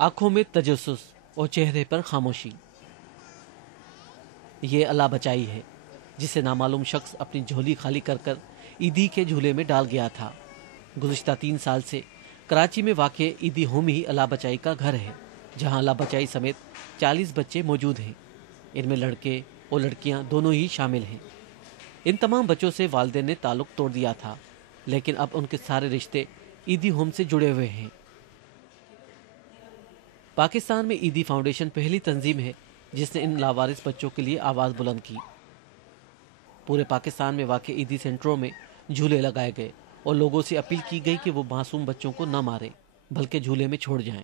आंखों में तजस्सुस और चेहरे पर खामोशी। ये अल्लाह बचाई है जिसे नामालूम शख्स अपनी झोली खाली कर कर ईदी के झूले में डाल गया था। गुज़िश्ता 3 साल से कराची में वाक़ ईदी होम ही अल्लाह बचाई का घर है, जहां अल्लाह बचाई समेत 40 बच्चे मौजूद हैं। इनमें लड़के और लड़कियां दोनों ही शामिल हैं। इन तमाम बच्चों से वालिदैन ने ताल्लुक़ तोड़ दिया था, लेकिन अब उनके सारे रिश्ते ईदी होम से जुड़े हुए हैं। पाकिस्तान में ईदी फाउंडेशन पहली तंजीम है जिसने इन लावारिस बच्चों के लिए आवाज़ बुलंद की। पूरे पाकिस्तान में वाक़ ईदी सेंटरों में झूले लगाए गए और लोगों से अपील की गई कि वो मासूम बच्चों को न मारें, बल्कि झूले में छोड़ जाएं।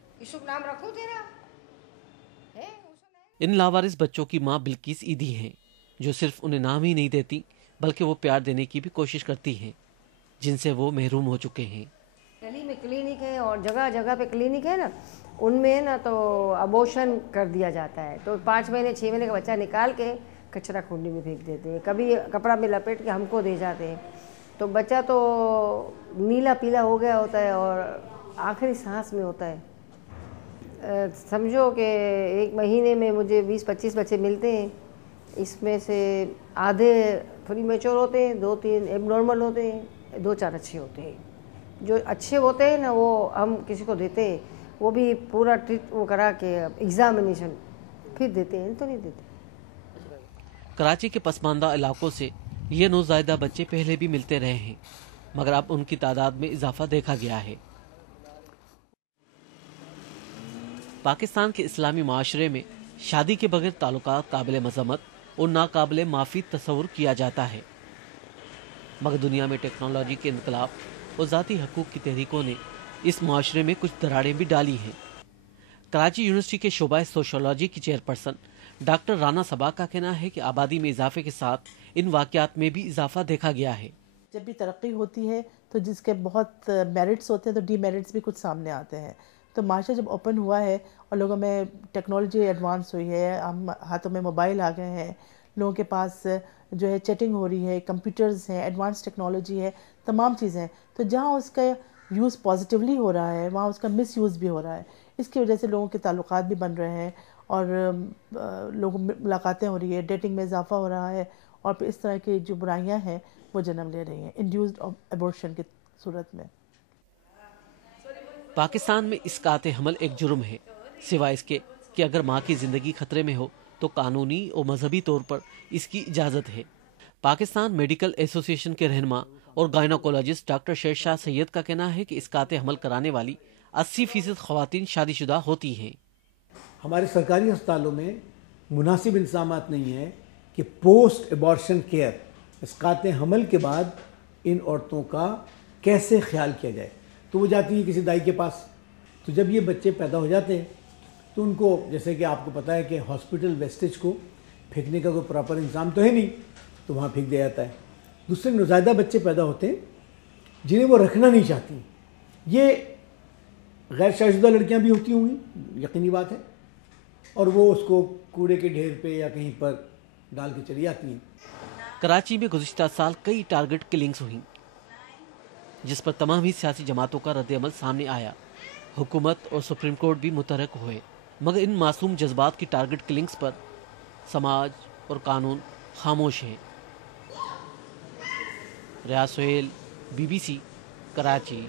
इन लावारिस बच्चों की मां बिल्किस ईदी हैं, जो सिर्फ उन्हें नाम ही नहीं देती बल्कि वो प्यार देने की भी कोशिश करती हैं, जिनसे वो महरूम हो चुके हैं। गली में क्लिनिक है और जगह जगह पे क्लिनिक है ना, उनमें ना तो अबॉर्शन कर दिया जाता है। तो 5 महीने 6 महीने का बच्चा निकाल के कचरा कुंडी में फेंक देते हैं, कभी कपड़ा में लपेट के हमको दे जाते हैं। तो बच्चा तो नीला पीला हो गया होता है और आखिरी सांस में होता है। समझो कि 1 महीने में मुझे 20-25 बच्चे मिलते हैं। इसमें से आधे फुली मैच्योर होते हैं, 2-3 एबनॉर्मल होते हैं, 2-4 अच्छे होते हैं। जो अच्छे होते हैं ना वो हम किसी को देते हैं, वो भी पूरा ट्रीट वो करा के एग्जामिनेशन फिर देते हैं, तो नहीं देते। कराची के पसमानदा इलाकों से ये नौज़ायदा बच्चे पहले भी मिलते रहे हैं, मगर अब उनकी तादाद में इजाफा देखा गया है। पाकिस्तान के इस्लामी माशरे में शादी के बगैर ताल्लुकात काबिल मज़म्मत और नाकाबिल माफ़ी तस्वुर किया जाता है, मगर दुनिया में टेक्नोलॉजी के इनकलाब और ज़ाती हकूक़ की तहरीकों ने इस माशरे में कुछ दरारें भी डाली हैं। कराची यूनिवर्सिटी के शोबा सोशोलॉजी की चेयरपर्सन डॉक्टर राना सबा का कहना है कि आबादी में इजाफे के साथ इन वाक़यात में भी इजाफा देखा गया है। जब भी तरक्की होती है तो जिसके बहुत मेरिट्स होते हैं तो डीमेरिट्स भी कुछ सामने आते हैं। तो माशरा जब ओपन हुआ है और लोगों में टेक्नोलॉजी एडवांस हुई है, हम हाथों में मोबाइल आ गए हैं, लोगों के पास जो है चैटिंग हो रही है, कंप्यूटर्स हैं, एडवांस टेक्नोलॉजी है, तमाम चीज़ें। तो जहाँ उसका यूज़ पॉजिटिवली हो रहा है वहाँ उसका मिस यूज़ भी हो रहा है। इसकी वजह से लोगों के ताल्लुकात भी बन रहे हैं और लोगों में मुलाकातें हो रही है, डेटिंग में इजाफा हो रहा है और फिर इस तरह की जो बुराइयां हैं वो जन्म ले रही हैं इंड्यूस्ड अबॉर्शन की सूरत में। पाकिस्तान में इसकात हमल एक जुर्म है, सिवाय इसके कि अगर माँ की ज़िंदगी खतरे में हो तो कानूनी और मजहबी तौर पर इसकी इजाज़त है। पाकिस्तान मेडिकल एसोसिएशन के रहनुमा और गायनोकोलॉजिस्ट डॉक्टर शेरशाह सैयद का कहना है कि इसकात हमल कराने वाली 80% ख़वातीन शादीशुदा होती हैं। हमारे सरकारी अस्पतालों में मुनासिब इंतज़ामात नहीं है कि पोस्ट एबॉर्शन केयर, इसकात हमल के बाद इन औरतों का कैसे ख्याल किया जाए। तो वो जाती है किसी दाई के पास, तो जब ये बच्चे पैदा हो जाते हैं तो उनको, जैसे कि आपको पता है कि हॉस्पिटल वेस्टेज को फेंकने का कोई प्रॉपर इंतज़ाम तो है नहीं, तो वहाँ फेंक दिया जाता है। दूसरे नौज़ायदा बच्चे पैदा होते हैं जिन्हें वो रखना नहीं चाहती। ये गैर शादीशुदा लड़कियाँ भी होती होंगी, यकीनी बात है, और वो उसको कूड़े के ढेर पे या कहीं पर डाल के चली जाती हैं। कराची में गुज़िश्ता साल कई टारगेट किलिंग्स हुई, जिस पर तमाम ही सियासी जमातों का रद्द-ए-अमल सामने आया। हुकूमत और सुप्रीम कोर्ट भी मुतहरक हुए, मगर इन मासूम जज्बात की टारगेट किलिंग्स पर समाज और कानून खामोश हैं। रियाज सोहेल, BBC, कराची।